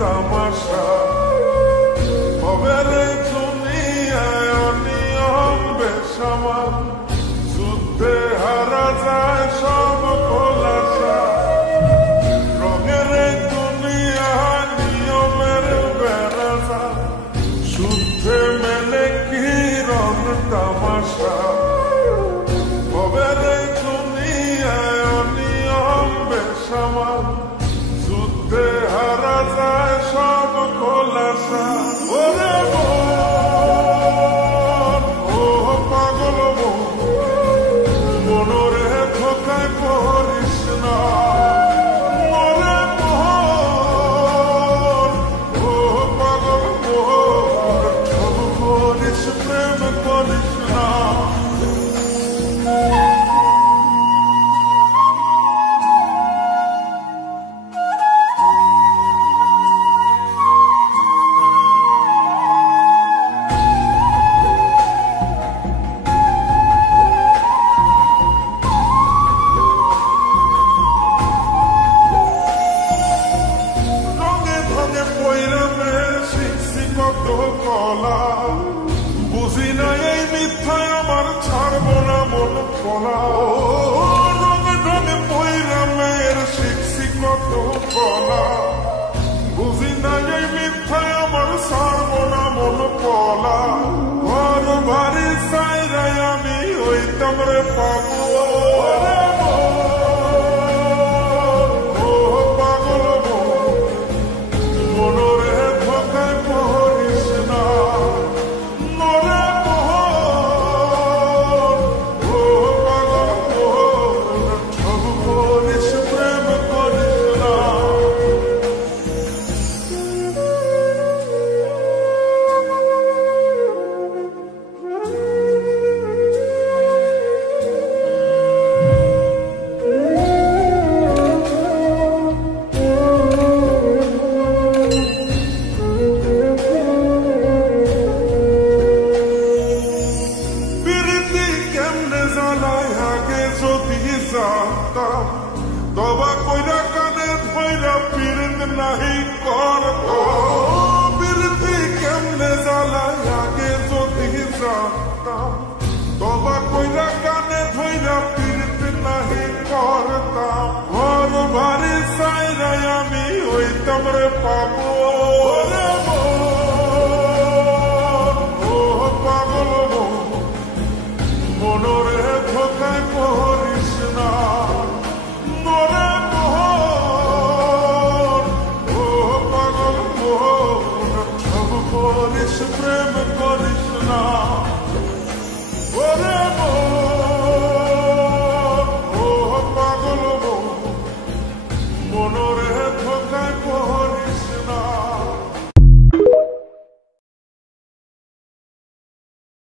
তামাশা হবে রে দুনিয়ায় অনিয়ম বেসামাল যুদ্ধে হারা যায় সব খোলাসা রঙের দুনিয়ায় নিয়মের বেড়াসা যুদ্ধে মেলে কি রং তামাশা হবে রে দুনিয়ায় অনিয়ম বেসামাল যুদ্ধে হারা যায় সব খোলাসা ওরে মন ও পাগল মনরে ধোকায় পড়িস না মরে মন ও পাগল সব করিস প্রেম করিস না বুঝি না এই মিথ্যায় আমার ছাড়বো না মন কলা রঙে রঙে পয়রা মেয়ের শিখছি কত কলা বুঝি না এই মিথ্যায় আমার ছাড়বো না মন কলা ঘর বাড়ি সাইরাই আমি হইতাম রে পাবো তবা কইরা কানে ধইরা পিরিত নাহি করতো পিরিতি কেমনে জ্বালায় আগে যদি জানতাম তবা কইরা কানে ধইরা পিরিত নাহি করতাম ঘর বাড়ি সাইরাই আমি হইতাম রে পাবো রে ও পাগল মনরে ধোকায় পড়িস না প্রেম